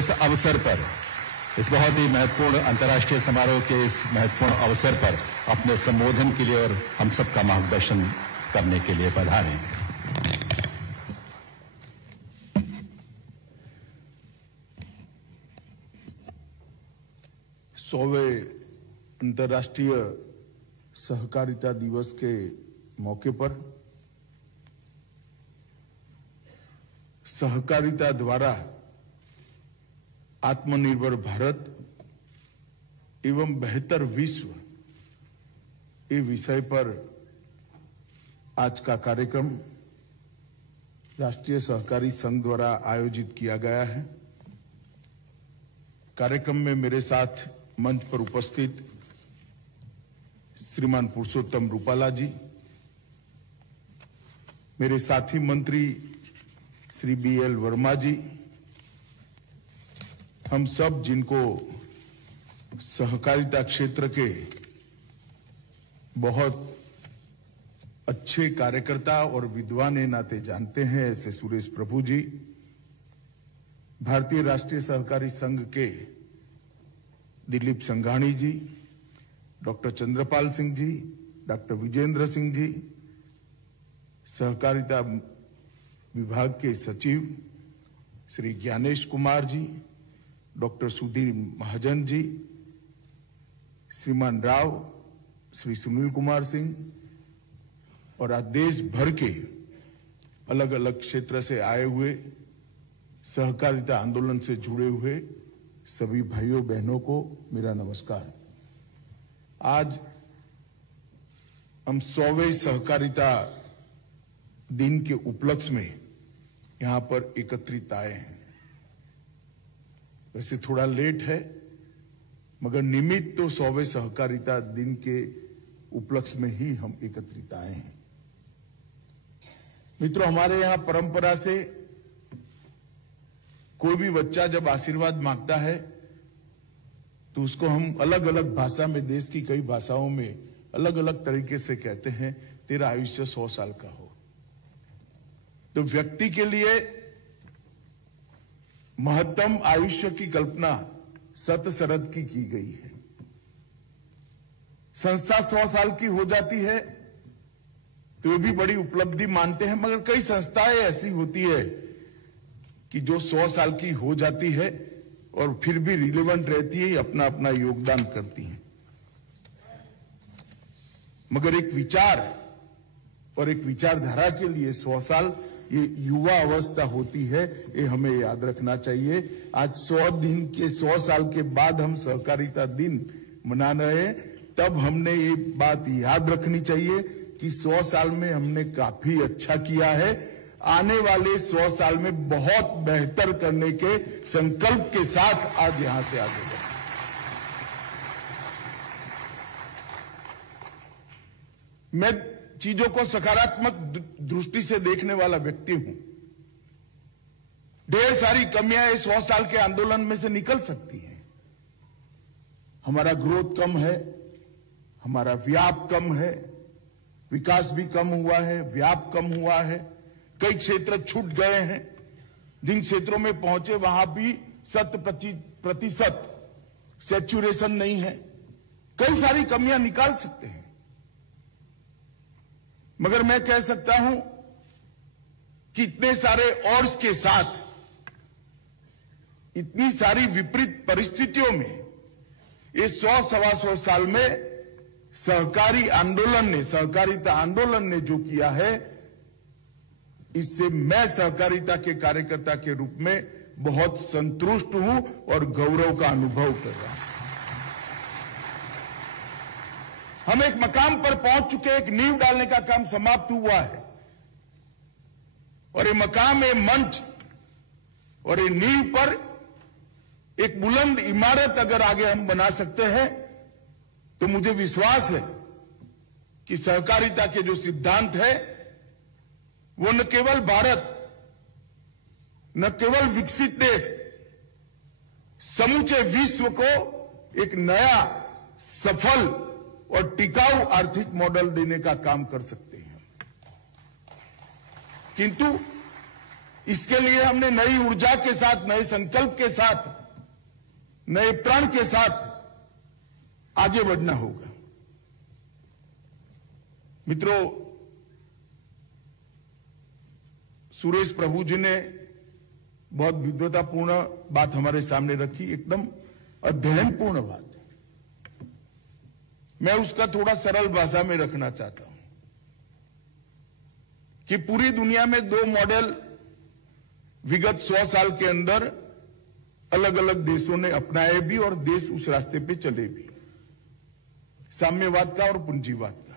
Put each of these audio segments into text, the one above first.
इस अवसर पर, इस बहुत ही महत्वपूर्ण अंतर्राष्ट्रीय समारोह के इस महत्वपूर्ण अवसर पर अपने संबोधन के लिए और हम सबका मार्गदर्शन करने के लिए पधारे। सौवें अंतर्राष्ट्रीय सहकारिता दिवस के मौके पर सहकारिता द्वारा आत्मनिर्भर भारत एवं बेहतर विश्व, ये विषय पर आज का कार्यक्रम राष्ट्रीय सहकारी संघ द्वारा आयोजित किया गया है। कार्यक्रम में मेरे साथ मंच पर उपस्थित श्रीमान पुरुषोत्तम रूपाला जी, मेरे साथी मंत्री श्री BL वर्मा जी, हम सब जिनको सहकारिता क्षेत्र के बहुत अच्छे कार्यकर्ता और विद्वान नाते जानते हैं, ऐसे सुरेश प्रभु जी, भारतीय राष्ट्रीय सहकारी संघ के दिलीप संघाणी जी, डॉक्टर चंद्रपाल सिंह जी, डॉक्टर विजेंद्र सिंह जी, सहकारिता विभाग के सचिव श्री ज्ञानेश कुमार जी, डॉक्टर सुधीर महाजन जी, श्रीमान राव, श्री सुनील कुमार सिंह और आज देश भर के अलग अलग क्षेत्र से आए हुए सहकारिता आंदोलन से जुड़े हुए सभी भाइयों बहनों को मेरा नमस्कार। आज हम 100वें सहकारिता दिन के उपलक्ष्य में यहां पर एकत्रित आए हैं। वैसे थोड़ा लेट है, मगर निमित्त तो 100वें सहकारिता दिन के उपलक्ष्य में ही हम एकत्रित आए हैं। मित्रों, हमारे यहां परंपरा से कोई भी बच्चा जब आशीर्वाद मांगता है तो उसको हम अलग अलग भाषा में, देश की कई भाषाओं में अलग अलग तरीके से कहते हैं, तेरा आयुष्य 100 साल का हो। तो व्यक्ति के लिए महत्तम आयुष्य की कल्पना शत शरद की गई है। संस्था 100 साल की हो जाती है तो ये भी बड़ी उपलब्धि मानते हैं, मगर कई संस्थाएं ऐसी होती है कि जो 100 साल की हो जाती है और फिर भी रिलेवेंट रहती है, अपना अपना योगदान करती हैं। मगर एक विचार और एक विचारधारा के लिए 100 साल ये युवा अवस्था होती है, ये हमें याद रखना चाहिए। आज 100 साल के बाद हम सहकारिता दिन मना रहे हैं, तब हमने ये बात याद रखनी चाहिए कि 100 साल में हमने काफी अच्छा किया है। आने वाले 100 साल में बहुत बेहतर करने के संकल्प के साथ आज यहां से आगे बढ़े। मैं चीजों को सकारात्मक दृष्टि से देखने वाला व्यक्ति हूं। ढेर सारी कमियां इस 100 साल के आंदोलन में से निकल सकती हैं। हमारा ग्रोथ कम है, हमारा व्याप कम है, विकास भी कम हुआ है, व्याप कम हुआ है, कई क्षेत्र छूट गए हैं। जिन क्षेत्रों में पहुंचे वहां भी 100% सैचुरेशन नहीं है। कई सारी कमियां निकाल सकते हैं, मगर मैं कह सकता हूं कि इतने सारे ऑड्स के साथ, इतनी सारी विपरीत परिस्थितियों में ये 100-125 साल में सहकारी आंदोलन ने, सहकारिता आंदोलन ने जो किया है, इससे मैं सहकारिता के कार्यकर्ता के रूप में बहुत संतुष्ट हूं और गौरव का अनुभव कर रहा हूं। हम एक मकाम पर पहुंच चुके, एक नींव डालने का काम समाप्त हुआ है और ये मकाम, ये मंच और ये नींव पर एक बुलंद इमारत अगर आगे हम बना सकते हैं तो मुझे विश्वास है कि सहकारिता के जो सिद्धांत है वो न केवल भारत, न केवल विकसित देश, समूचे विश्व को एक नया, सफल और टिकाऊ आर्थिक मॉडल देने का काम कर सकते हैं। किंतु इसके लिए हमने नई ऊर्जा के साथ, नए संकल्प के साथ, नए प्रण के साथ आगे बढ़ना होगा। मित्रों, सुरेश प्रभु जी ने बहुत विद्वतापूर्ण बात हमारे सामने रखी, एकदम अध्ययनपूर्ण बात। मैं उसका थोड़ा सरल भाषा में रखना चाहता हूं कि पूरी दुनिया में 2 मॉडल विगत 100 साल के अंदर अलग अलग देशों ने अपनाए भी और देश उस रास्ते पे चले भी, साम्यवाद का और पूंजीवाद का।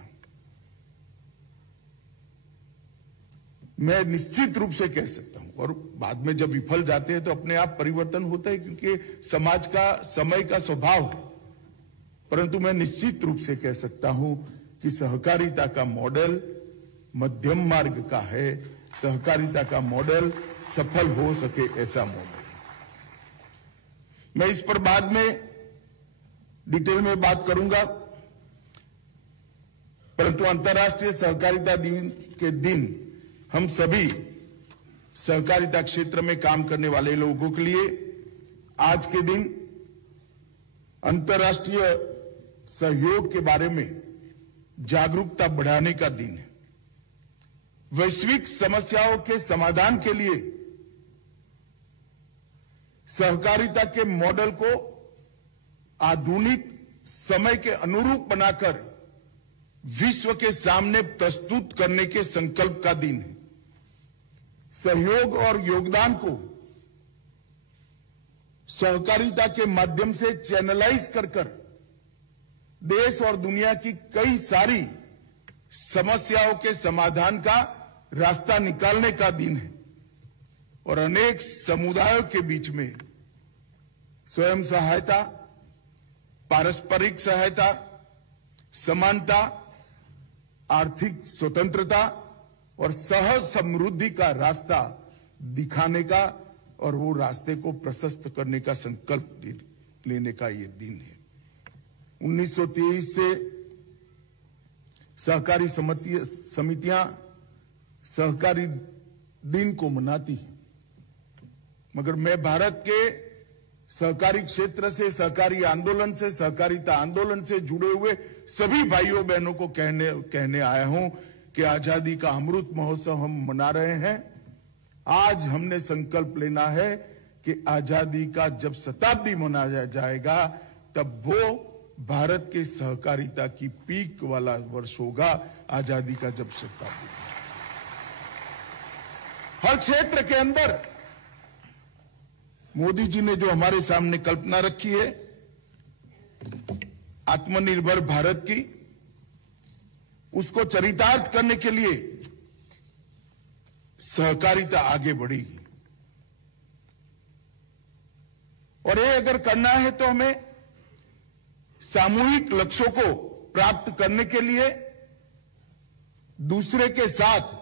मैं निश्चित रूप से कह सकता हूं, और बाद में जब विफल जाते हैं तो अपने आप परिवर्तन होता है, क्योंकि समाज का, समय का स्वभाव है। परंतु मैं निश्चित रूप से कह सकता हूं कि सहकारिता का मॉडल मध्यम मार्ग का है। सहकारिता का मॉडल सफल हो सके ऐसा मॉडल। मैं इस पर बाद में डिटेल में बात करूंगा, परंतु अंतर्राष्ट्रीय सहकारिता दिन के दिन हम सभी सहकारिता क्षेत्र में काम करने वाले लोगों के लिए आज के दिन अंतर्राष्ट्रीय सहयोग के बारे में जागरूकता बढ़ाने का दिन है। वैश्विक समस्याओं के समाधान के लिए सहकारिता के मॉडल को आधुनिक समय के अनुरूप बनाकर विश्व के सामने प्रस्तुत करने के संकल्प का दिन है। सहयोग और योगदान को सहकारिता के माध्यम से चैनलाइज कर देश और दुनिया की कई सारी समस्याओं के समाधान का रास्ता निकालने का दिन है और अनेक समुदायों के बीच में स्वयं सहायता, पारस्परिक सहायता, समानता, आर्थिक स्वतंत्रता और सहज समृद्धि का रास्ता दिखाने का और वो रास्ते को प्रशस्त करने का संकल्प लेने का ये दिन है। 1923 से सहकारी समितियां सहकारी दिन को मनाती हैं, मगर मैं भारत के सहकारी क्षेत्र से, सहकारी आंदोलन से, सहकारिता आंदोलन से जुड़े हुए सभी भाइयों बहनों को कहने आया हूं कि आजादी का अमृत महोत्सव हम मना रहे हैं। आज हमने संकल्प लेना है कि आजादी का जब शताब्दी मनाया जाएगा तब वो भारत के सहकारिता की पीक वाला वर्ष होगा, आजादी का जब शताब्दी। हर क्षेत्र के अंदर मोदी जी ने जो हमारे सामने कल्पना रखी है आत्मनिर्भर भारत की, उसको चरितार्थ करने के लिए सहकारिता आगे बढ़ेगी। और ये अगर करना है तो हमें सामूहिक लक्ष्यों को प्राप्त करने के लिए दूसरे के साथ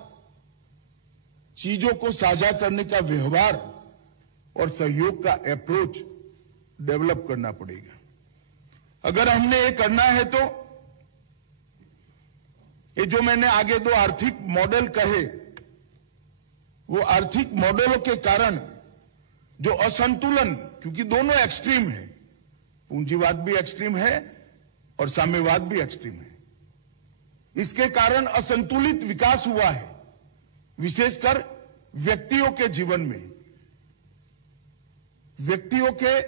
चीजों को साझा करने का व्यवहार और सहयोग का अप्रोच डेवलप करना पड़ेगा। अगर हमने ये करना है तो ये जो मैंने आगे 2 आर्थिक मॉडल कहे, वो आर्थिक मॉडलों के कारण जो असंतुलन, क्योंकि दोनों एक्सट्रीम है, पूंजीवाद भी एक्सट्रीम है और साम्यवाद भी एक्सट्रीम है, इसके कारण असंतुलित विकास हुआ है, विशेषकर व्यक्तियों के जीवन में, व्यक्तियों के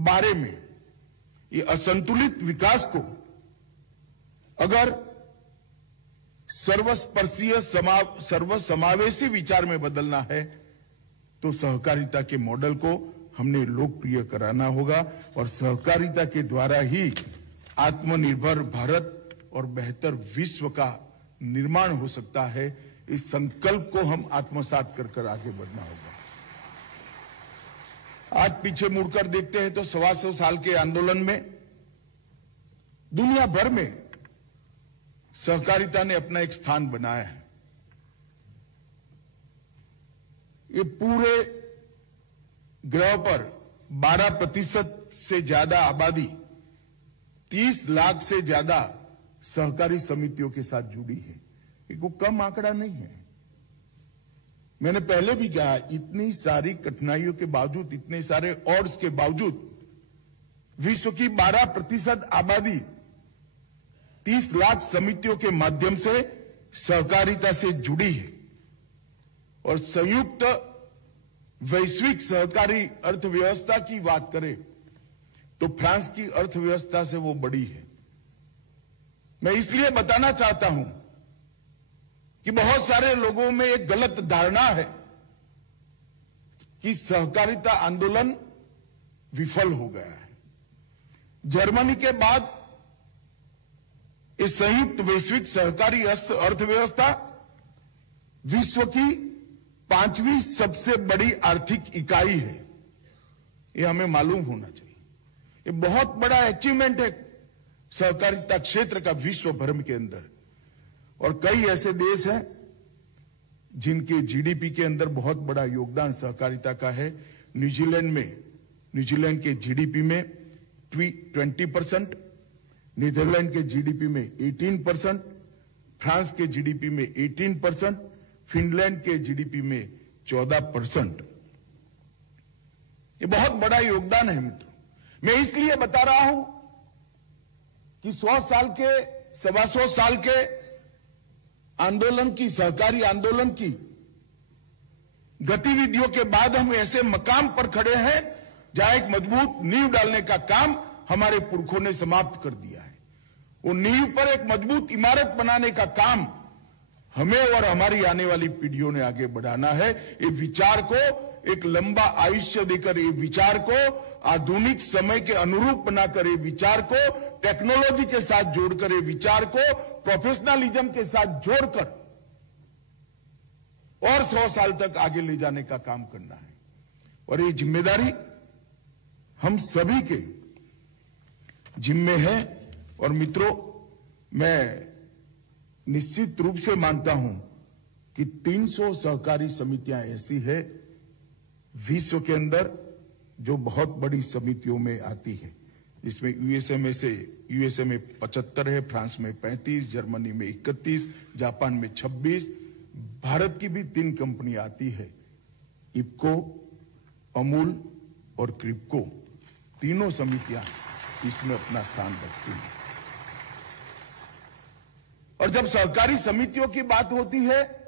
बारे में। ये असंतुलित विकास को अगर सर्वस्पर्शीय सर्वसमावेशी विचार में बदलना है तो सहकारिता के मॉडल को हमने लोकप्रिय कराना होगा और सहकारिता के द्वारा ही आत्मनिर्भर भारत और बेहतर विश्व का निर्माण हो सकता है। इस संकल्प को हम आत्मसात कर आगे बढ़ना होगा। आज पीछे मुड़कर देखते हैं तो 125 साल के आंदोलन में दुनिया भर में सहकारिता ने अपना एक स्थान बनाया है। ये पूरे ग्रह पर 12% से ज्यादा आबादी, 30 लाख से ज्यादा सहकारी समितियों के साथ जुड़ी है। ये कोई कम आंकड़ा नहीं है। मैंने पहले भी कहा, इतनी सारी कठिनाइयों के बावजूद, इतने सारे ऑड्स के बावजूद विश्व की 12% आबादी 30 लाख समितियों के माध्यम से सहकारिता से जुड़ी है और संयुक्त वैश्विक सहकारी अर्थव्यवस्था की बात करें तो फ्रांस की अर्थव्यवस्था से वो बड़ी है। मैं इसलिए बताना चाहता हूं कि बहुत सारे लोगों में एक गलत धारणा है कि सहकारिता आंदोलन विफल हो गया है। जर्मनी के बाद इस संयुक्त वैश्विक सहकारी अर्थव्यवस्था विश्व की 5वीं सबसे बड़ी आर्थिक इकाई है। यह हमें मालूम होना चाहिए। ये बहुत बड़ा अचीवमेंट है सहकारिता क्षेत्र का विश्व भर के अंदर। और कई ऐसे देश हैं जिनके जीडीपी के अंदर बहुत बड़ा योगदान सहकारिता का है। न्यूजीलैंड के जीडीपी में 20%, नीदरलैंड के जीडीपी में 18%, फ्रांस के जीडीपी में 18%, फिनलैंड के जीडीपी में 14%। ये बहुत बड़ा योगदान है मित्रों। मैं इसलिए बता रहा हूं कि 100 साल के, 125 साल के आंदोलन की, सहकारी आंदोलन की गतिविधियों के बाद हम ऐसे मकाम पर खड़े हैं जहां एक मजबूत नींव डालने का काम हमारे पुरखों ने समाप्त कर दिया है। वो नींव पर एक मजबूत इमारत बनाने का काम हमें और हमारी आने वाली पीढ़ियों ने आगे बढ़ाना है। ये विचार को एक लंबा आयुष्य देकर, ये विचार को आधुनिक समय के अनुरूप बनाकर, ये विचार को टेक्नोलॉजी के साथ जोड़कर, ये विचार को प्रोफेशनलिज्म के साथ जोड़कर और 100 साल तक आगे ले जाने का काम करना है। और ये जिम्मेदारी हम सभी के जिम्मे है। और मित्रों, मैं निश्चित रूप से मानता हूं कि 300 सहकारी समितियां ऐसी है विश्व के अंदर जो बहुत बड़ी समितियों में आती है, जिसमें यूएसए में 75 है, फ्रांस में 35, जर्मनी में 31, जापान में 26, भारत की भी 3 कंपनी आती है, इफको, अमूल और क्रिप्को। तीनों समितियां इसमें अपना स्थान रखती हैं। और जब सहकारी समितियों की बात होती है,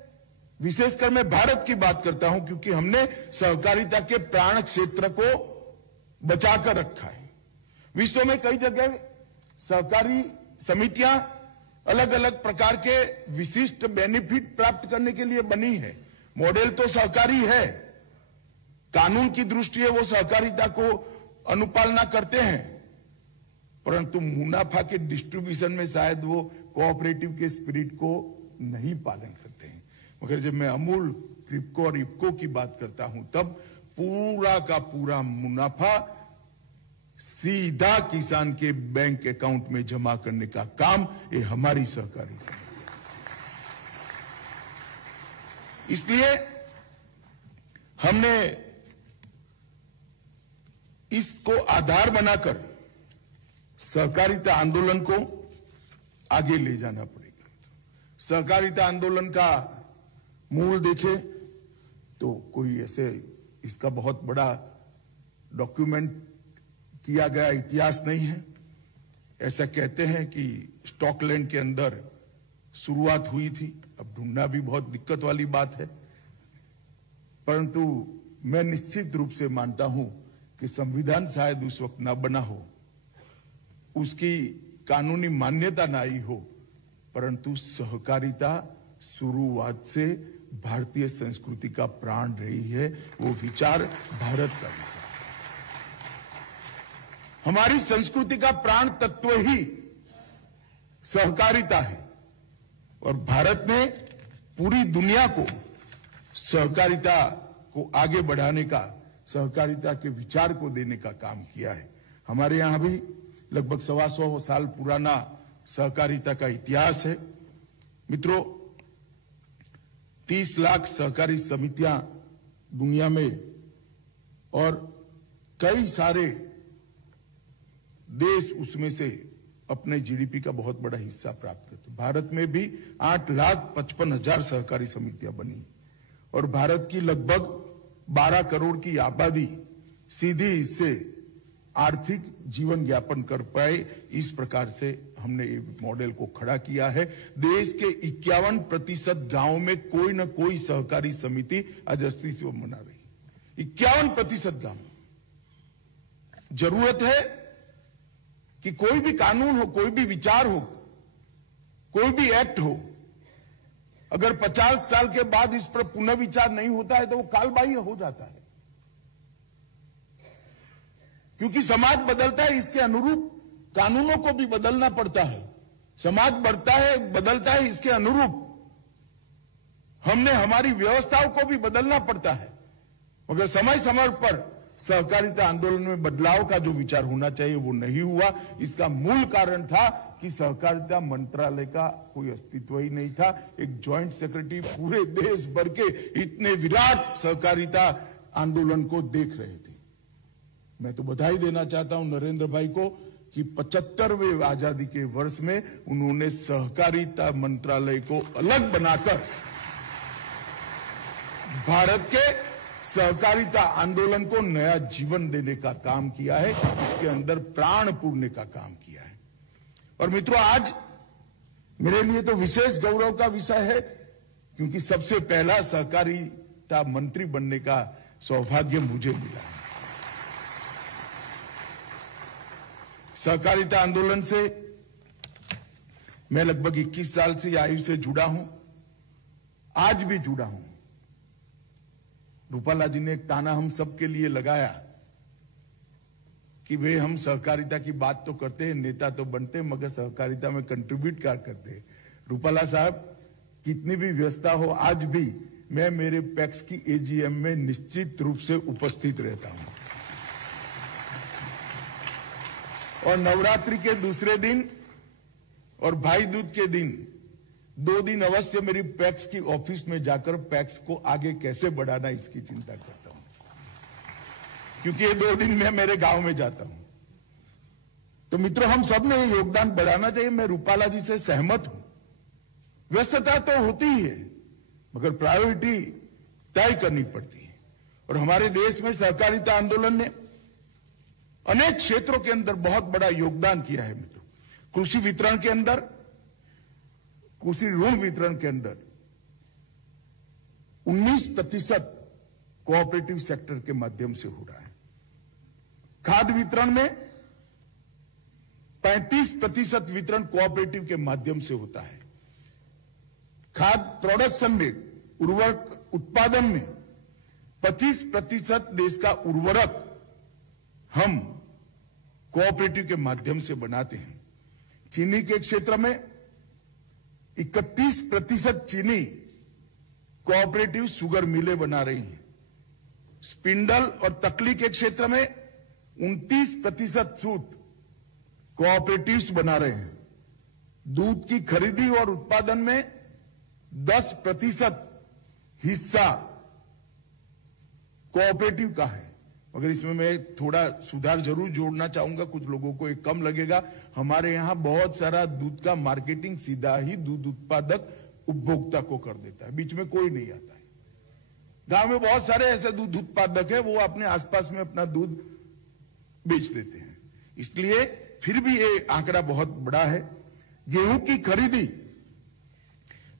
विशेषकर मैं भारत की बात करता हूं क्योंकि हमने सहकारिता के प्राण क्षेत्र को बचाकर रखा है। विश्व में कई जगह सहकारी समितियां अलग अलग प्रकार के विशिष्ट बेनिफिट प्राप्त करने के लिए बनी है। मॉडल तो सहकारी है, कानून की दृष्टि है वो सहकारिता को अनुपालना करते हैं, परंतु मुनाफा के डिस्ट्रीब्यूशन में शायद वो कोऑपरेटिव के स्पिरिट को नहीं पालन करते हैं। मगर जब मैं अमूल, क्रिप्को और इफको की बात करता हूं तब पूरा का पूरा मुनाफा सीधा किसान के बैंक अकाउंट में जमा करने का काम ये हमारी सहकारी समिति है। इसलिए हमने इसको आधार बनाकर सहकारिता आंदोलन को आगे ले जाना पड़ेगा। सहकारिता आंदोलन का मूल देखें तो कोई ऐसे इसका बहुत बड़ा डॉक्यूमेंट किया गया इतिहास नहीं है। ऐसा कहते हैं कि स्कॉटलैंड के अंदर शुरुआत हुई थी। अब ढूंढना भी बहुत दिक्कत वाली बात है, परंतु मैं निश्चित रूप से मानता हूं कि संविधान शायद उस वक्त ना बना हो, उसकी कानूनी मान्यता ना आई हो, परंतु सहकारिता शुरुआत से भारतीय संस्कृति का प्राण रही है। वो विचार भारत का विचार, हमारी संस्कृति का प्राण तत्व ही सहकारिता है। और भारत ने पूरी दुनिया को सहकारिता को आगे बढ़ाने का, सहकारिता के विचार को देने का काम किया है। हमारे यहां भी लगभग 125 साल पुराना सहकारिता का इतिहास है। मित्रों, 30 लाख सहकारी समितियां दुनिया में और कई सारे देश उसमें से अपने जीडीपी का बहुत बड़ा हिस्सा प्राप्त करते। भारत में भी 8,55,000 सहकारी समितियां बनी और भारत की लगभग 12 करोड़ की आबादी सीधी इससे आर्थिक जीवन यापन कर पाए, इस प्रकार से हमने ये मॉडल को खड़ा किया है। देश के 51% गांव में कोई न कोई सहकारी समिति आज अस्तित्व बना रही। 51% गांव। जरूरत है कि कोई भी कानून हो, कोई भी विचार हो, कोई भी एक्ट हो, अगर 50 साल के बाद इस पर पुनर्विचार नहीं होता है तो वो कालबाह्य हो जाता है, क्योंकि समाज बदलता है, इसके अनुरूप कानूनों को भी बदलना पड़ता है। समाज बढ़ता है, बदलता है, इसके अनुरूप हमने हमारी व्यवस्थाओं को भी बदलना पड़ता है। मगर समय समय पर सहकारिता आंदोलन में बदलाव का जो विचार होना चाहिए वो नहीं हुआ। इसका मूल कारण था कि सहकारिता मंत्रालय का कोई अस्तित्व ही नहीं था। एक ज्वाइंट सेक्रेटरी पूरे देश भर के इतने विराट सहकारिता आंदोलन को देख रहे थे। मैं तो बधाई देना चाहता हूं नरेंद्र भाई को कि 75वें आजादी के वर्ष में उन्होंने सहकारिता मंत्रालय को अलग बनाकर भारत के सहकारिता आंदोलन को नया जीवन देने का काम किया है, इसके अंदर प्राण पूरने का काम किया है। और मित्रों, आज मेरे लिए तो विशेष गौरव का विषय है, क्योंकि सबसे पहला सहकारिता मंत्री बनने का सौभाग्य मुझे मिला है। सहकारिता आंदोलन से मैं लगभग 21 साल से आयु से जुड़ा हूं, आज भी जुड़ा हूं। रूपाला जी ने एक ताना हम सबके लिए लगाया कि वे हम सहकारिता की बात तो करते हैं, नेता तो बनते हैं, मगर सहकारिता में कंट्रीब्यूट क्या करते हैं। रूपाला साहब, कितनी भी व्यस्तता हो, आज भी मैं मेरे पैक्स की एजीएम में निश्चित रूप से उपस्थित रहता हूं। और नवरात्रि के दूसरे दिन और भाई दूज के दिन 2 दिन अवश्य मेरी पैक्स की ऑफिस में जाकर पैक्स को आगे कैसे बढ़ाना इसकी चिंता करता हूं, क्योंकि ये 2 दिन मैं मेरे गांव में जाता हूं। तो मित्रों, हम सब ने योगदान बढ़ाना चाहिए। मैं रूपाला जी से सहमत हूं, व्यस्तता तो होती ही है, मगर प्रायोरिटी तय करनी पड़ती है। और हमारे देश में सहकारिता आंदोलन ने अनेक क्षेत्रों के अंदर बहुत बड़ा योगदान किया है मित्रों। कृषि वितरण के अंदर, कृषि ऋण वितरण के अंदर 19% कोऑपरेटिव सेक्टर के माध्यम से हो रहा है। खाद्य वितरण में 35% वितरण कोऑपरेटिव के माध्यम से होता है। खाद्य प्रोडक्शन में, उर्वरक उत्पादन में 25% देश का उर्वरक हम कोऑपरेटिव के माध्यम से बनाते हैं। चीनी के क्षेत्र में 31% चीनी कोऑपरेटिव शुगर मिलें बना रही हैं। स्पिंडल और तकली के क्षेत्र में 29% सूत कोऑपरेटिव्स बना रहे हैं। दूध की खरीदी और उत्पादन में 10% हिस्सा कोऑपरेटिव का है। मगर इसमें मैं थोड़ा सुधार जरूर जोड़ना चाहूंगा, कुछ लोगों को एक कम लगेगा। हमारे यहां बहुत सारा दूध का मार्केटिंग सीधा ही दूध उत्पादक उपभोक्ता को कर देता है, बीच में कोई नहीं आता है। गांव में बहुत सारे ऐसे दूध उत्पादक है, वो अपने आसपास में अपना दूध बेच देते हैं। इसलिए फिर भी ये आंकड़ा बहुत बड़ा है। गेहूं की खरीदी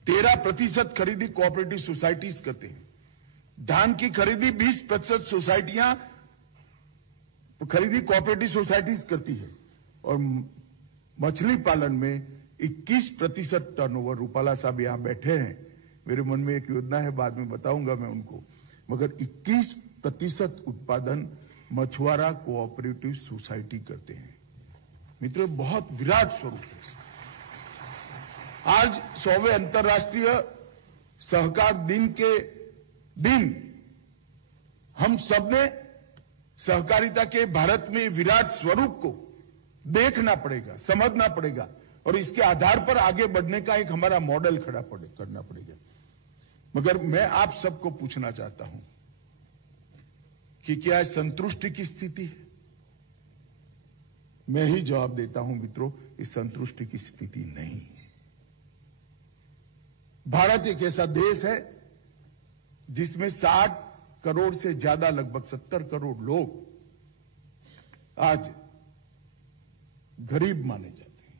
13% खरीदी कोऑपरेटिव सोसाइटीज करते हैं। धान की खरीदी 20% सोसाइटियां खरीदी कोऑपरेटिव सोसाइटीज करती है। और मछली पालन में 21% टर्नओवर, रूपाला साहब यहां बैठे हैं, मेरे मन में एक योजना है, बाद में बताऊंगा मैं उनको, मगर 21% उत्पादन मछुआरा कोऑपरेटिव सोसाइटी करते हैं। मित्रों, बहुत विराट स्वरूप है। आज 100वें अंतर्राष्ट्रीय सहकार दिन के दिन हम सबने सहकारिता के भारत में विराट स्वरूप को देखना पड़ेगा, समझना पड़ेगा, और इसके आधार पर आगे बढ़ने का एक हमारा मॉडल खड़ा करना पड़ेगा। मगर मैं आप सबको पूछना चाहता हूं कि क्या संतुष्टि की स्थिति है? मैं ही जवाब देता हूं मित्रों, इस संतुष्टि की स्थिति नहीं है। भारत एक ऐसा देश है जिसमें 60 करोड़ से ज्यादा, लगभग 70 करोड़ लोग आज गरीब माने जाते हैं।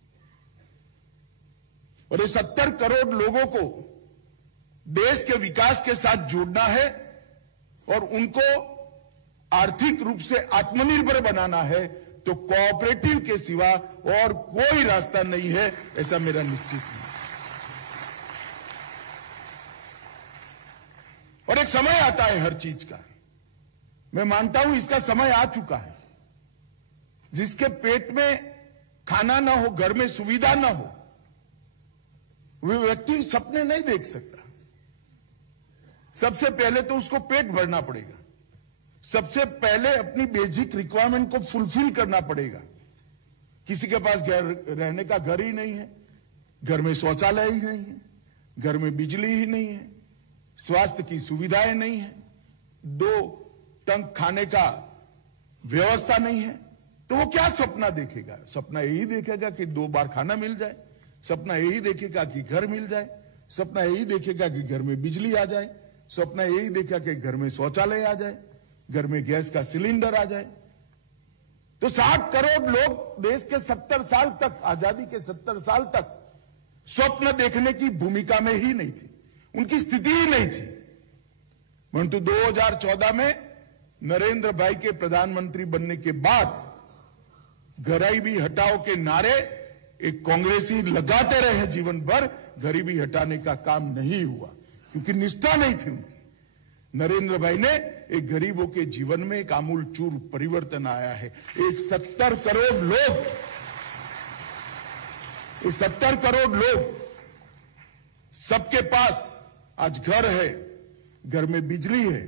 और ये 70 करोड़ लोगों को देश के विकास के साथ जोड़ना है और उनको आर्थिक रूप से आत्मनिर्भर बनाना है, तो कोऑपरेटिव के सिवा और कोई रास्ता नहीं है, ऐसा मेरा निश्चित है। और एक समय आता है हर चीज का, मैं मानता हूं इसका समय आ चुका है। जिसके पेट में खाना ना हो, घर में सुविधा ना हो, वो व्यक्ति सपने नहीं देख सकता। सबसे पहले तो उसको पेट भरना पड़ेगा, सबसे पहले अपनी बेसिक रिक्वायरमेंट को फुलफिल करना पड़ेगा। किसी के पास घर रहने का घर ही नहीं है, घर में शौचालय ही नहीं है, घर में बिजली ही नहीं है, स्वास्थ्य की सुविधाएं नहीं है, 2 टंक खाने का व्यवस्था नहीं है, तो वो क्या सपना देखेगा? सपना यही देखेगा कि 2 बार खाना मिल जाए, सपना यही देखेगा कि घर मिल जाए, सपना यही देखेगा कि घर में बिजली आ जाए, सपना यही देखा कि घर में शौचालय आ जाए, घर में गैस का सिलेंडर आ जाए। तो 60 करोड़ लोग देश के 70 साल तक, आजादी के 70 साल तक स्वप्न देखने की भूमिका में ही नहीं थी, उनकी स्थिति ही नहीं थी। परंतु 2014 में नरेंद्र भाई के प्रधानमंत्री बनने के बाद गरीबी हटाओ के नारे एक कांग्रेसी लगाते रहे जीवन भर, गरीबी हटाने का काम नहीं हुआ क्योंकि निष्ठा नहीं थी उनकी। नरेंद्र भाई ने एक गरीबों के जीवन में एक आमूलचूल परिवर्तन आया है। ये 70 करोड़ लोग, ये 70 करोड़ लोग, सबके पास आज घर है, घर में बिजली है,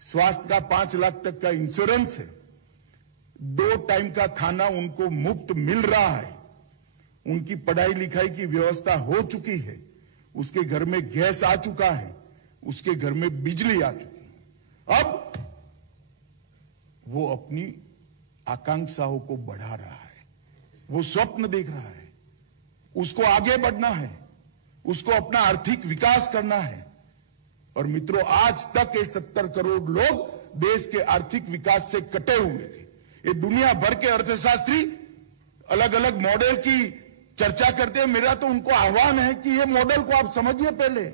स्वास्थ्य का 5 लाख तक का इंश्योरेंस है, 2 टाइम का खाना उनको मुफ्त मिल रहा है, उनकी पढ़ाई लिखाई की व्यवस्था हो चुकी है, उसके घर में गैस आ चुका है, उसके घर में बिजली आ चुकी है। अब वो अपनी आकांक्षाओं को बढ़ा रहा है, वो स्वप्न देख रहा है, उसको आगे बढ़ना है, उसको अपना आर्थिक विकास करना है। और मित्रों, आज तक ये 70 करोड़ लोग देश के आर्थिक विकास से कटे हुए थे। ये दुनिया भर के अर्थशास्त्री अलग अलग मॉडल की चर्चा करते हैं। मेरा तो उनको आह्वान है कि ये मॉडल को आप समझिए पहले।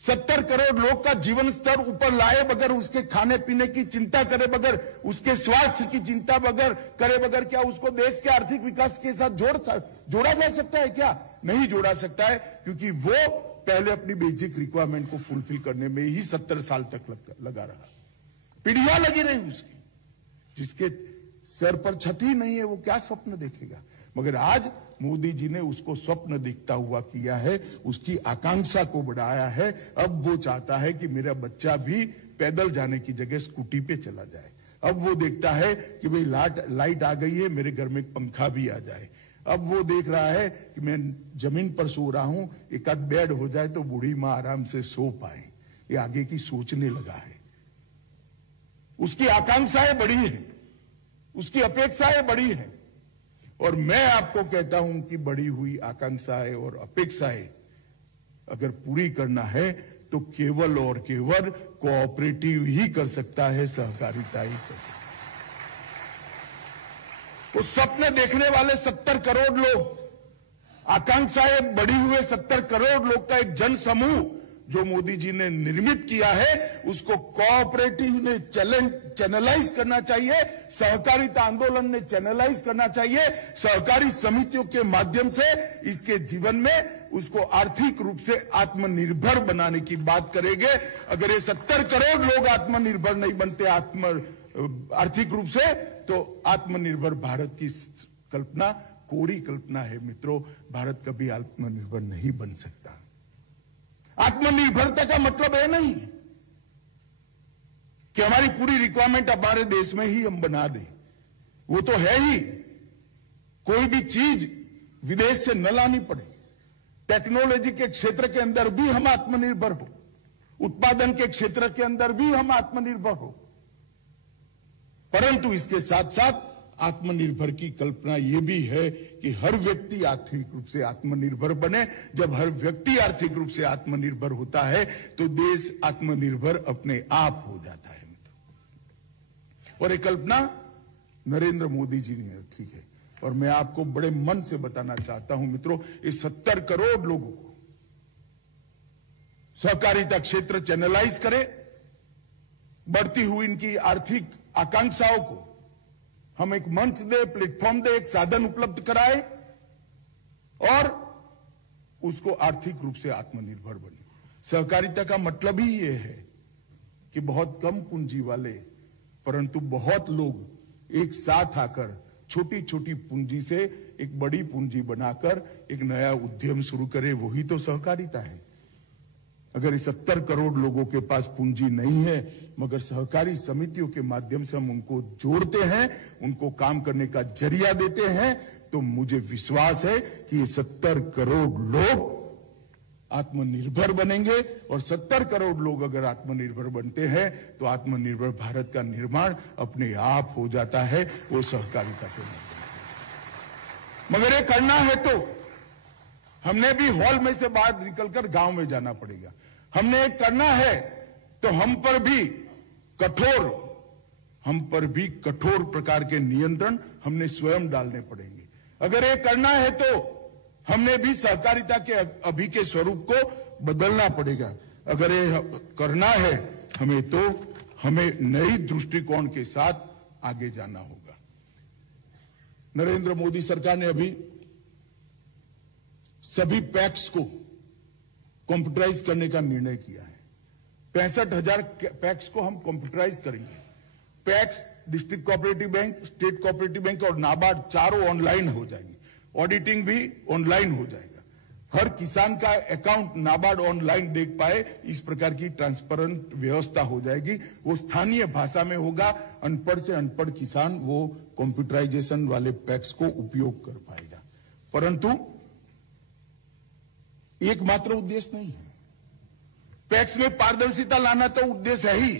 70 करोड़ लोग का जीवन स्तर ऊपर लाए बगैर, उसके खाने पीने की चिंता करे बगैर, उसके स्वास्थ्य की चिंता बगैर करे बगैर, क्या उसको देश के आर्थिक विकास के साथ जोड़ा जा सकता है? क्या नहीं जोड़ा सकता है, क्योंकि वो पहले अपनी बेसिक रिक्वायरमेंट को फुलफिल करने में ही 70 साल तक लगा रहा। पीढ़ियां लगी रही उसकी। जिसके सर पर छती नहीं है वो क्या स्वप्न देखेगा? मगर आज मोदी जी ने उसको स्वप्न दिखता हुआ किया है, उसकी आकांक्षा को बढ़ाया है। अब वो चाहता है कि मेरा बच्चा भी पैदल जाने की जगह स्कूटी पे चला जाए। अब वो देखता है कि भाई लाइट आ गई है, मेरे घर में पंखा भी आ जाए। अब वो देख रहा है कि मैं जमीन पर सो रहा हूं, एक आध बेड हो जाए तो बूढ़ी मां आराम से सो पाए। ये आगे की सोचने लगा है। उसकी आकांक्षाएं बड़ी है, उसकी अपेक्षाएं बड़ी है। और मैं आपको कहता हूं कि बढ़ी हुई आकांक्षाएं और अपेक्षाएं अगर पूरी करना है तो केवल और केवल कोऑपरेटिव ही कर सकता है, सहकारिता ही कर सकता है। वो सपने देखने वाले 70 करोड़ लोग, आकांक्षाएं बढ़ी हुए 70 करोड़ लोग का एक जन समूह जो मोदी जी ने निर्मित किया है, उसको कोऑपरेटिव ने चैनलाइज करना चाहिए, सहकारिता आंदोलन ने चैनलाइज करना चाहिए। सहकारी समितियों के माध्यम से इसके जीवन में उसको आर्थिक रूप से आत्मनिर्भर बनाने की बात करेंगे। अगर ये 70 करोड़ लोग आत्मनिर्भर नहीं बनते आर्थिक रूप से, तो आत्मनिर्भर भारत की कल्पना कोरी कल्पना है मित्रों। भारत कभी आत्मनिर्भर नहीं बन सकता। आत्मनिर्भरता का मतलब है नहीं कि हमारी पूरी रिक्वायरमेंट हमारे देश में ही हम बना दें, वो तो है ही। कोई भी चीज विदेश से न लानी पड़े, टेक्नोलॉजी के क्षेत्र के अंदर भी हम आत्मनिर्भर हो, उत्पादन के क्षेत्र के अंदर भी हम आत्मनिर्भर हो, परंतु इसके साथ साथ आत्मनिर्भर की कल्पना यह भी है कि हर व्यक्ति आर्थिक रूप से आत्मनिर्भर बने। जब हर व्यक्ति आर्थिक रूप से आत्मनिर्भर होता है तो देश आत्मनिर्भर अपने आप हो जाता है मित्रों। और ये कल्पना नरेंद्र मोदी जी ने रखी है और मैं आपको बड़े मन से बताना चाहता हूं मित्रों, ये 70 करोड़ लोगों को सहकारिता क्षेत्र चैनलाइज करे, बढ़ती हुई इनकी आर्थिक आकांक्षाओं को हम एक मंच दे, प्लेटफॉर्म दे, एक साधन उपलब्ध कराए और उसको आर्थिक रूप से आत्मनिर्भर बने। सहकारिता का मतलब ही यह है कि बहुत कम पूंजी वाले परंतु बहुत लोग एक साथ आकर छोटी छोटी पूंजी से एक बड़ी पूंजी बनाकर एक नया उद्यम शुरू करे, वही तो सहकारिता है। अगर 70 करोड़ लोगों के पास पूंजी नहीं है मगर सहकारी समितियों के माध्यम से हम उनको जोड़ते हैं, उनको काम करने का जरिया देते हैं, तो मुझे विश्वास है कि ये 70 करोड़ लोग आत्मनिर्भर बनेंगे। और 70 करोड़ लोग अगर आत्मनिर्भर बनते हैं तो आत्मनिर्भर भारत का निर्माण अपने आप हो जाता है, वो सहकारिता के माध्यम। मगर ये करना है तो हमने भी हॉल में से बाहर निकलकर गांव में जाना पड़ेगा। हमने एक करना है तो हम पर भी कठोर प्रकार के नियंत्रण हमने स्वयं डालने पड़ेंगे। अगर ये करना है तो हमने भी सहकारिता के अभी के स्वरूप को बदलना पड़ेगा। अगर ये करना है हमें नई दृष्टिकोण के साथ आगे जाना होगा। नरेंद्र मोदी सरकार ने अभी सभी पैक्स को कंप्यूटराइज करने का निर्णय किया है। 65,000 पैक्स को हम कंप्यूटराइज करेंगे। PACS, district cooperative bank, state cooperative bank और नाबार्ड चारों ऑनलाइन हो जाएंगे। ऑडिटिंग भी ऑनलाइन हो जाएगा। हर किसान का अकाउंट नाबार्ड ऑनलाइन देख पाए, इस प्रकार की ट्रांसपेरेंट व्यवस्था हो जाएगी। वो स्थानीय भाषा में होगा। अनपढ़ से अनपढ़ किसान वो कंप्यूटराइजेशन वाले पैक्स को उपयोग कर पाएगा। परंतु एकमात्र उद्देश्य नहीं है। पैक्स में पारदर्शिता लाना तो उद्देश्य है ही,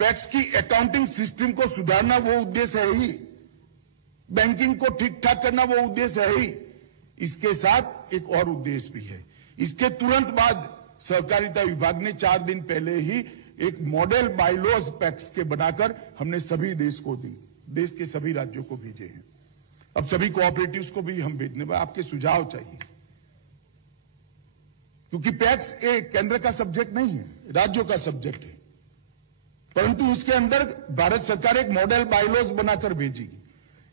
पैक्स की अकाउंटिंग सिस्टम को सुधारना वो उद्देश्य है ही, बैंकिंग को ठीक ठाक करना वो उद्देश्य है ही। इसके साथ एक और उद्देश्य भी है। इसके तुरंत बाद सहकारिता विभाग ने 4 दिन पहले ही एक मॉडल बायलॉज पैक्स के बनाकर हमने सभी देश को दी, देश के सभी राज्यों को भेजे हैं। अब सभी कोऑपरेटिव्स को भी हम भेजने में आपके सुझाव चाहिए, क्योंकि पैक्स एक केंद्र का सब्जेक्ट नहीं है, राज्यों का सब्जेक्ट है। परंतु उसके अंदर भारत सरकार एक मॉडल बायलॉज बनाकर भेजेगी।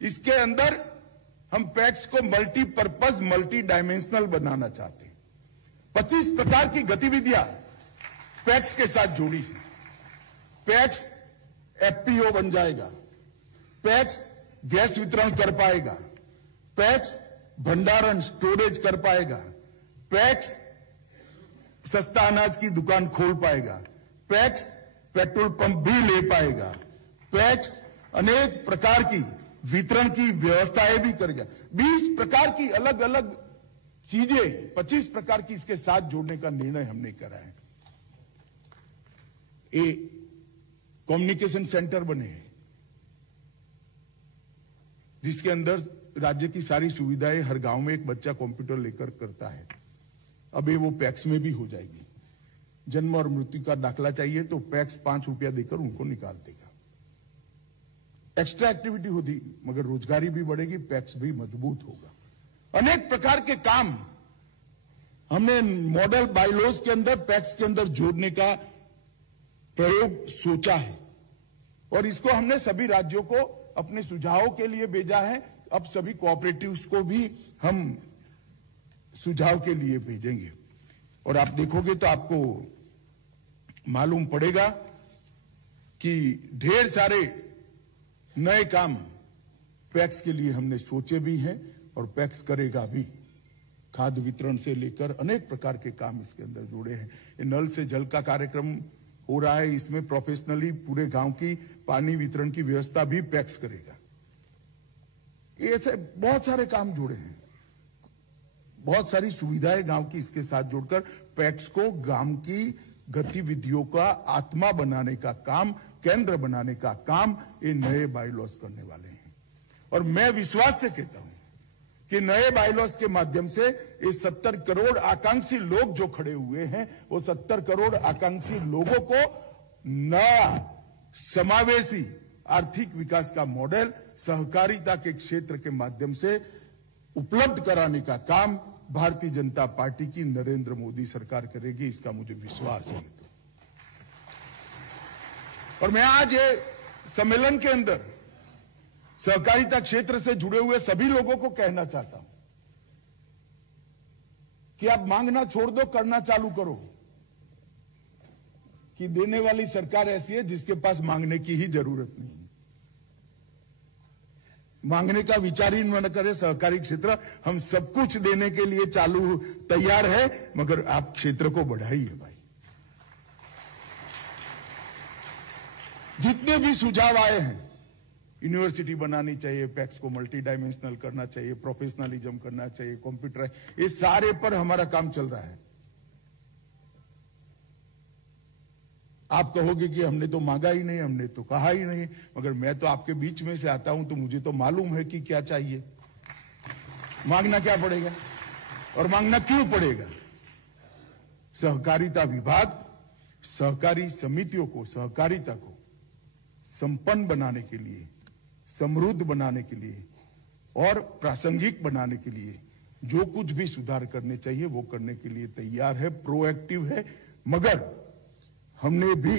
इसके अंदर हम पैक्स को मल्टीपर्पज, मल्टी डायमेंशनल बनाना चाहते हैं। 25 प्रकार की गतिविधियां पैक्स के साथ जुड़ी है। पैक्स एफपीओ बन जाएगा, पैक्स गैस वितरण कर पाएगा, पैक्स भंडारण स्टोरेज कर पाएगा, पैक्स सस्ता अनाज की दुकान खोल पाएगा, पैक्स पेट्रोल पंप भी ले पाएगा, पैक्स अनेक प्रकार की वितरण की व्यवस्थाएं भी करेगा। 20 प्रकार की अलग अलग चीजें, 25 प्रकार की इसके साथ जोड़ने का निर्णय हमने करा है। ये कम्युनिकेशन सेंटर बने हैं जिसके अंदर राज्य की सारी सुविधाएं, हर गांव में एक बच्चा कंप्यूटर लेकर करता है। अब ये वो पैक्स में भी हो जाएगी। जन्म और मृत्यु का दाखला चाहिए तो पैक्स 5 रुपया देकर उनको निकाल देगा। एक्स्ट्रा एक्टिविटी होगी मगर रोजगारी भी बढ़ेगी, पैक्स भी मजबूत होगा। अनेक प्रकार के काम हमने मॉडल बायलॉज के अंदर, पैक्स के अंदर जोड़ने का प्रयोग सोचा है और इसको हमने सभी राज्यों को अपने सुझावों के लिए भेजा है। अब सभी कोऑपरेटिव्स को भी हम सुझाव के लिए भेजेंगे और आप देखोगे तो आपको मालूम पड़ेगा कि ढेर सारे नए काम पैक्स के लिए हमने सोचे भी हैं और पैक्स करेगा भी। खाद्य वितरण से लेकर अनेक प्रकार के काम इसके अंदर जुड़े हैं। ये नल से जल का कार्यक्रम हो रहा है, इसमें प्रोफेशनली पूरे गांव की पानी वितरण की व्यवस्था भी पैक्स करेगा। ऐसे बहुत सारे काम जुड़े हैं, बहुत सारी सुविधाएं गांव की इसके साथ जोड़कर पैक्स को गांव की गतिविधियों का आत्मा बनाने का काम, केंद्र बनाने का काम ये नए बायलॉज करने वाले हैं। और मैं विश्वास से कहता हूं कि नए बायलॉज के माध्यम से ये 70 करोड़ आकांक्षी लोग जो खड़े हुए हैं, वो 70 करोड़ आकांक्षी लोगों को नया समावेशी आर्थिक विकास का मॉडल सहकारिता के क्षेत्र के माध्यम से उपलब्ध कराने का काम भारतीय जनता पार्टी की नरेंद्र मोदी सरकार करेगी, इसका मुझे विश्वास है। और मैं आज ये सम्मेलन के अंदर सहकारिता क्षेत्र से जुड़े हुए सभी लोगों को कहना चाहता हूं कि आप मांगना छोड़ दो, करना चालू करो। कि देने वाली सरकार ऐसी है जिसके पास मांगने की ही जरूरत नहीं, मांगने का विचार ही न करे। सहकारी क्षेत्र हम सब कुछ देने के लिए चालू तैयार है, मगर आप क्षेत्र को बढ़ाइए भाई। जितने भी सुझाव आए हैं, यूनिवर्सिटी बनानी चाहिए, पैक्स को मल्टी डायमेंशनल करना चाहिए, प्रोफेशनलिज्म करना चाहिए, कंप्यूटर, ये सारे पर हमारा काम चल रहा है। आप कहोगे कि हमने तो मांगा ही नहीं, हमने तो कहा ही नहीं, मगर मैं तो आपके बीच में से आता हूं तो मुझे तो मालूम है कि क्या चाहिए। मांगना क्या पड़ेगा और मांगना क्यों पड़ेगा। सहकारिता विभाग सहकारी समितियों को, सहकारिता को संपन्न बनाने के लिए, समृद्ध बनाने के लिए और प्रासंगिक बनाने के लिए जो कुछ भी सुधार करने चाहिए वो करने के लिए तैयार है, प्रोएक्टिव है। मगर हमने भी,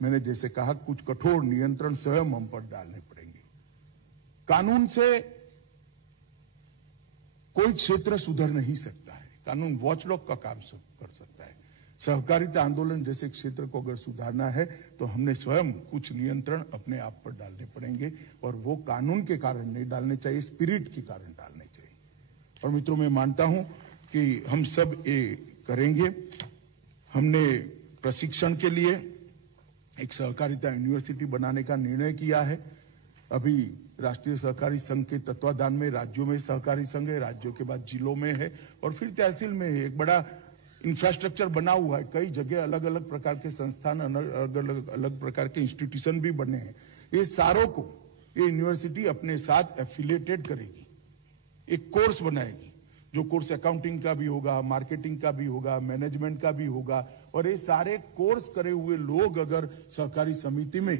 मैंने जैसे कहा, कुछ कठोर नियंत्रण स्वयं हम पर डालने पड़ेंगे। कानून से कोई क्षेत्र सुधर नहीं सकता है, कानून वॉचडॉग का काम कर सकता है। सहकारिता आंदोलन जैसे क्षेत्र को अगर सुधारना है तो हमने स्वयं कुछ नियंत्रण अपने आप पर डालने पड़ेंगे, और वो कानून के कारण नहीं डालने चाहिए, स्पिरिट के कारण डालने चाहिए। और मित्रों, मैं मानता हूं कि हम सब ये करेंगे। हमने प्रशिक्षण के लिए एक सहकारिता यूनिवर्सिटी बनाने का निर्णय किया है। अभी राष्ट्रीय सहकारी संघ के तत्वाधान में राज्यों में सहकारी संघ है, राज्यों के बाद जिलों में है और फिर तहसील में है। एक बड़ा इंफ्रास्ट्रक्चर बना हुआ है, कई जगह अलग अलग प्रकार के संस्थान, अलग प्रकार के इंस्टीट्यूशन भी बने हैं। ये सारों को ये यूनिवर्सिटी अपने साथ एफिलिएटेड करेगी, एक कोर्स बनाएगी, जो कोर्स अकाउंटिंग का भी होगा, मार्केटिंग का भी होगा, मैनेजमेंट का भी होगा। और ये सारे कोर्स करे हुए लोग अगर सहकारी समिति में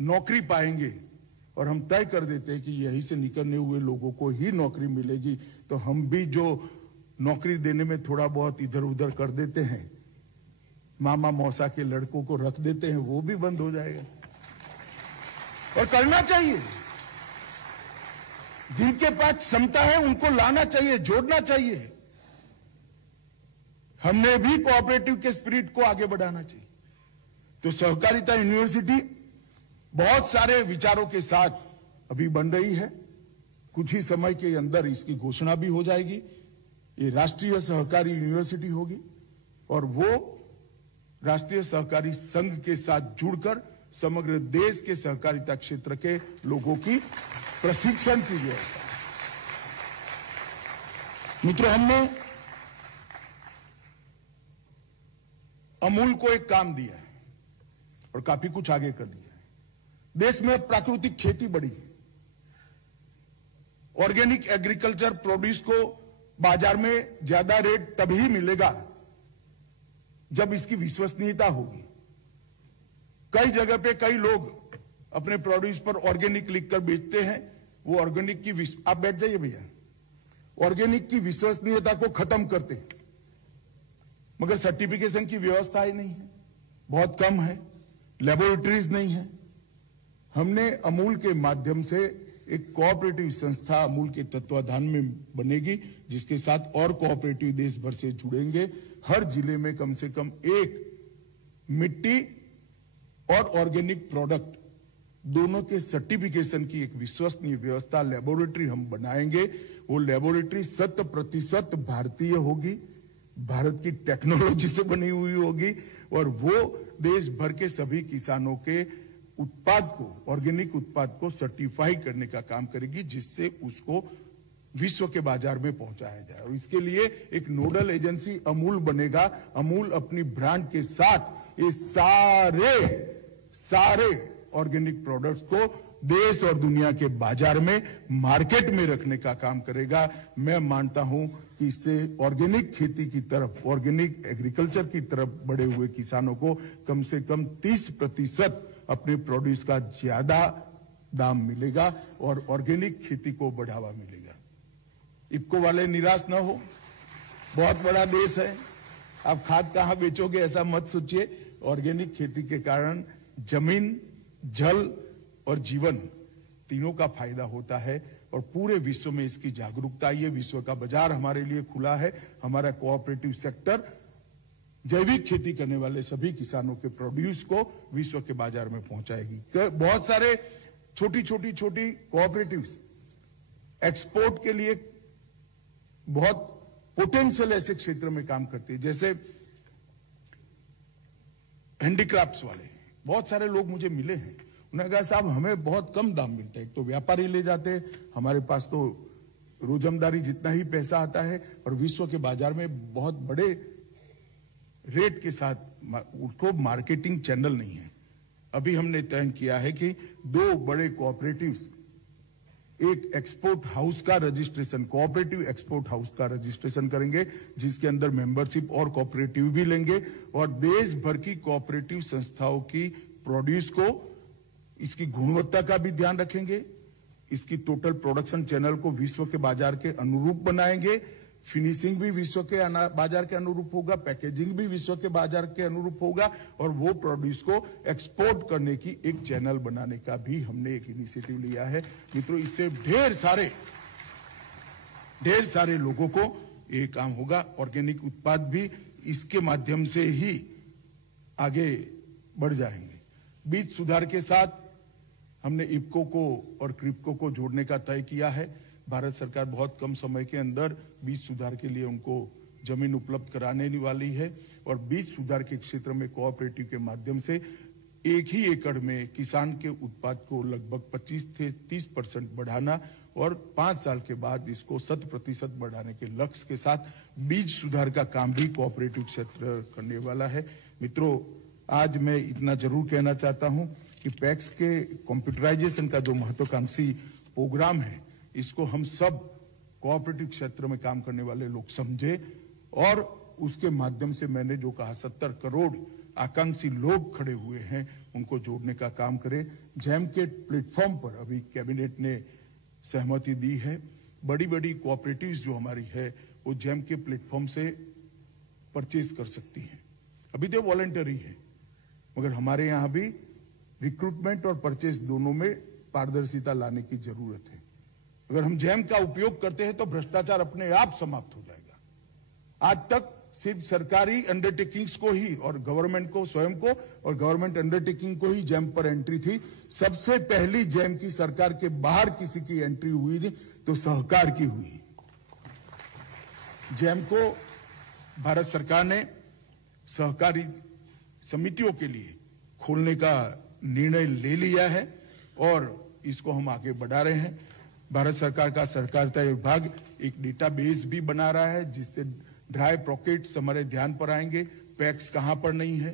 नौकरी पाएंगे और हम तय कर देते हैं कि यहीं से निकलने हुए लोगों को ही नौकरी मिलेगी, तो हम भी जो नौकरी देने में थोड़ा बहुत इधर उधर कर देते हैं, मामा मौसा के लड़कों को रख देते हैं, वो भी बंद हो जाएगा। और करना चाहिए, जिनके पास क्षमता है उनको लाना चाहिए, जोड़ना चाहिए। हमने भी कोऑपरेटिव के स्पिरिट को आगे बढ़ाना चाहिए। तो सहकारिता यूनिवर्सिटी बहुत सारे विचारों के साथ अभी बन रही है, कुछ ही समय के अंदर इसकी घोषणा भी हो जाएगी। ये राष्ट्रीय सहकारी यूनिवर्सिटी होगी और वो राष्ट्रीय सहकारी संघ के साथ जुड़कर समग्र देश के सहकारिता क्षेत्र के लोगों की प्रशिक्षण की व्यवस्था। मित्रों, हमने अमूल को एक काम दिया है और काफी कुछ आगे कर दिया है। देश में प्राकृतिक खेती बढ़ी, ऑर्गेनिक एग्रीकल्चर प्रोड्यूस को बाजार में ज्यादा रेट तभी मिलेगा जब इसकी विश्वसनीयता होगी। कई जगह पे कई लोग अपने प्रोड्यूस पर ऑर्गेनिक लिखकर बेचते हैं, वो ऑर्गेनिक की, आप बैठ जाइए भैया, ऑर्गेनिक की विश्वसनीयता को खत्म करते हैं। मगर सर्टिफिकेशन की व्यवस्था ही नहीं है, बहुत कम है, लेबोरेटरीज नहीं है। हमने अमूल के माध्यम से एक कोऑपरेटिव संस्था अमूल के तत्वाधान में बनेगी, जिसके साथ और कोऑपरेटिव देश भर से जुड़ेंगे। हर जिले में कम से कम एक मिट्टी और ऑर्गेनिक प्रोडक्ट दोनों के सर्टिफिकेशन की एक विश्वसनीय व्यवस्था, लेबोरेटरी हम बनाएंगे। वो लेबोरेटरी 100% भारतीय होगी, भारत की टेक्नोलॉजी से बनी हुई होगी और वो देश भर के सभी किसानों के उत्पाद को, ऑर्गेनिक उत्पाद को सर्टिफाई करने का काम करेगी, जिससे उसको विश्व के बाजार में पहुंचाया जाए। और इसके लिए एक नोडल एजेंसी अमूल बनेगा। अमूल अपनी ब्रांड के साथ ये सारे ऑर्गेनिक प्रोडक्ट्स को देश और दुनिया के बाजार में, मार्केट में रखने का काम करेगा। मैं मानता हूं कि इससे ऑर्गेनिक खेती की तरफ, ऑर्गेनिक एग्रीकल्चर की तरफ बढ़े हुए किसानों को कम से कम 30% अपने प्रोड्यूस का ज्यादा दाम मिलेगा और ऑर्गेनिक खेती को बढ़ावा मिलेगा। इफको वाले निराश न हो, बहुत बड़ा देश है, आप खाद कहां बेचोगे ऐसा मत सोचिए। ऑर्गेनिक खेती के कारण जमीन, जल और जीवन तीनों का फायदा होता है और पूरे विश्व में इसकी जागरूकता आई है। विश्व का बाजार हमारे लिए खुला है। हमारा कोऑपरेटिव सेक्टर जैविक खेती करने वाले सभी किसानों के प्रोड्यूस को विश्व के बाजार में पहुंचाएगी। बहुत सारे छोटी कोऑपरेटिव्स एक्सपोर्ट के लिए बहुत पोटेंशियल ऐसे क्षेत्र में काम करते हैं, जैसे हैंडीक्राफ्ट्स वाले। बहुत सारे लोग मुझे मिले हैं, उन्होंने कहा साहब हमें बहुत कम दाम मिलता है, तो व्यापारी ले जाते हैं, हमारे पास तो रोजमदारी जितना ही पैसा आता है और विश्व के बाजार में बहुत बड़े रेट के साथ उसको मार्केटिंग चैनल नहीं है। अभी हमने तय किया है कि 2 बड़े कोऑपरेटिव्स, एक एक्सपोर्ट हाउस का रजिस्ट्रेशन, कोऑपरेटिव एक्सपोर्ट हाउस का रजिस्ट्रेशन करेंगे, जिसके अंदर मेंबरशिप और कोऑपरेटिव भी लेंगे और देश भर की कोऑपरेटिव संस्थाओं की प्रोड्यूस को, इसकी गुणवत्ता का भी ध्यान रखेंगे, इसकी टोटल प्रोडक्शन चैनल को विश्व के बाजार के अनुरूप बनाएंगे, फिनिशिंग भी विश्व के बाजार के अनुरूप होगा, पैकेजिंग भी विश्व के बाजार के अनुरूप होगा और वो प्रोड्यूस को एक्सपोर्ट करने की एक चैनल बनाने का भी हमने एक इनिशिएटिव लिया है। मित्रों, इससे ढेर सारे लोगों को ये काम होगा। ऑर्गेनिक उत्पाद भी इसके माध्यम से ही आगे बढ़ जाएंगे। बीज सुधार के साथ हमने इफको को और क्रिप्को को जोड़ने का तय किया है। भारत सरकार बहुत कम समय के अंदर बीज सुधार के लिए उनको जमीन उपलब्ध कराने वाली है और बीज सुधार के क्षेत्र में कोऑपरेटिव के माध्यम से 1 ही एकड़ में किसान के उत्पाद को लगभग 25 से 30% बढ़ाना और 5 साल के बाद इसको 100% बढ़ाने के लक्ष्य के साथ बीज सुधार का काम भी कोऑपरेटिव क्षेत्र करने वाला है। मित्रों, आज मैं इतना जरूर कहना चाहता हूं कि पैक्स के कंप्यूटराइजेशन का जो महत्वाकांक्षी प्रोग्राम है, इसको हम सब कोऑपरेटिव क्षेत्र में काम करने वाले लोग समझे और उसके माध्यम से मैंने जो कहा 70 करोड़ आकांक्षी लोग खड़े हुए हैं उनको जोड़ने का काम करें। जैम के प्लेटफॉर्म पर अभी कैबिनेट ने सहमति दी है। बड़ी कोऑपरेटिव्स जो हमारी है वो जैम के प्लेटफॉर्म से परचेज कर सकती हैं। अभी तो वॉलंटरी है, मगर हमारे यहां भी रिक्रूटमेंट और परचेज दोनों में पारदर्शिता लाने की जरूरत है। अगर हम जैम का उपयोग करते हैं तो भ्रष्टाचार अपने आप समाप्त हो जाएगा। आज तक सिर्फ सरकारी अंडरटेकिंग्स को ही और गवर्नमेंट को स्वयं को और गवर्नमेंट अंडरटेकिंग को ही जैम पर एंट्री थी। सबसे पहली जैम की सरकार के बाहर किसी की एंट्री हुई थी तो सहकार की हुई। जैम को भारत सरकार ने सहकारी समितियों के लिए खोलने का निर्णय ले लिया है और इसको हम आगे बढ़ा रहे हैं। भारत सरकार का सहकारिता विभाग एक डेटाबेस भी बना रहा है जिससे ड्राई पॉकेट्स हमारे ध्यान पर आएंगे। पैक्स कहां पर नहीं है,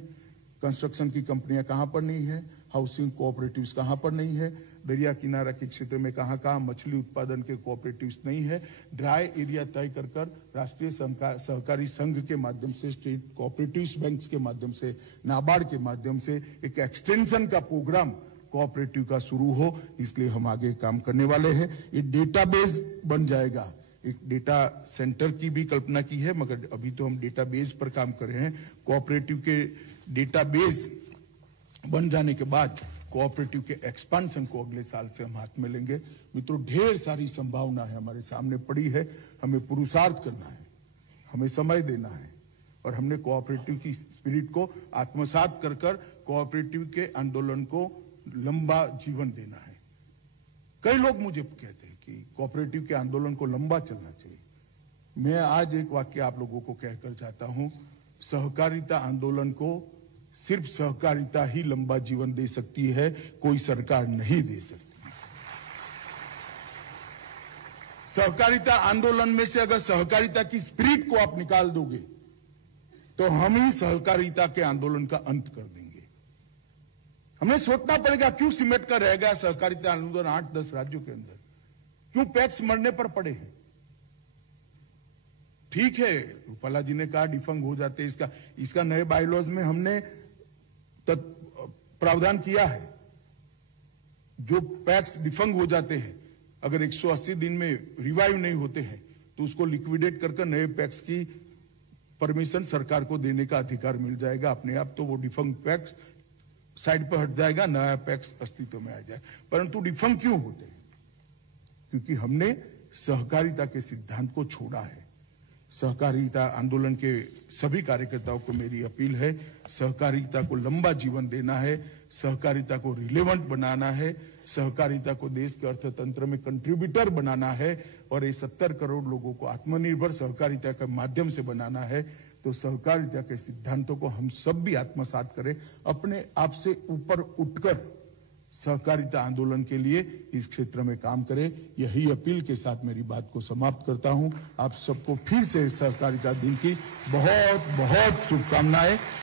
कंस्ट्रक्शन की कंपनियां कहां पर नहीं है, हाउसिंग कोऑपरेटिव्स कहां पर नहीं है, दरिया किनारा के क्षेत्र में कहां मछली उत्पादन के कोऑपरेटिव्स नहीं है। ड्राई एरिया तय कर राष्ट्रीय सहकारी संघ के माध्यम से, स्टेट कोऑपरेटिव्स बैंक्स के माध्यम से, नाबार्ड के माध्यम से एक एक्सटेंशन का प्रोग्राम कोऑपरेटिव का शुरू हो, इसलिए हम आगे काम करने वाले हैं। ये डेटाबेस बन जाएगा। एक डेटा सेंटर की भी कल्पना की है, मगर अभी तो हम डेटाबेस पर काम कर रहे हैं। कोऑपरेटिव के डेटाबेस बन जाने के बाद कोऑपरेटिव के एक्सपांशन को अगले साल से हम हाथ में लेंगे। मित्रों, ढेर सारी संभावना है हमारे सामने पड़ी है। हमें पुरुषार्थ करना है, हमें समय देना है और हमने कोऑपरेटिव की स्पिरिट को आत्मसात कर कोऑपरेटिव के आंदोलन को लंबा जीवन देना है। कई लोग मुझे कहते हैं कि कोऑपरेटिव के आंदोलन को लंबा चलना चाहिए। मैं आज एक वाक्य आप लोगों को कहकर चाहता हूं, सहकारिता आंदोलन को सिर्फ सहकारिता ही लंबा जीवन दे सकती है, कोई सरकार नहीं दे सकती। सहकारिता आंदोलन में से अगर सहकारिता की स्पिरिट को आप निकाल दोगे तो हम ही सहकारिता के आंदोलन का अंत कर देंगे। हमें सोचना पड़ेगा क्यों सिमट कर रह गया सहकारिता आंदोलन 8-10 राज्यों के अंदर, क्यों पैक्स मरने पर पड़े हैं। ठीक है, रूपाला जी ने कहा डिफंग हो जाते, इसका नए बायलॉज में हमने प्रावधान किया है। जो पैक्स डिफंग हो जाते हैं, अगर 180 दिन में रिवाइव नहीं होते हैं तो उसको लिक्विडेट करके नए पैक्स की परमिशन सरकार को देने का अधिकार मिल जाएगा। अपने आप तो वो डिफंग पैक्स साइड पर हट जाएगा, नया पैक्स अस्तित्व में आ जाए। परंतु डिफंग क्यों होते हैं? क्योंकि हमने सहकारिता के सिद्धांत को छोड़ा है। सहकारिता आंदोलन के सभी कार्यकर्ताओं को मेरी अपील है, सहकारिता को लंबा जीवन देना है, सहकारिता को रिलेवेंट बनाना है, सहकारिता को देश के अर्थतंत्र में कंट्रीब्यूटर बनाना है और ये 70 करोड़ लोगों को आत्मनिर्भर सहकारिता के माध्यम से बनाना है। तो सहकारिता के सिद्धांतों को हम सब भी आत्मसात करें, अपने आप से ऊपर उठकर सहकारिता आंदोलन के लिए इस क्षेत्र में काम करें। यही अपील के साथ मेरी बात को समाप्त करता हूं। आप सबको फिर से सहकारिता दिन की बहुत बहुत शुभकामनाएं।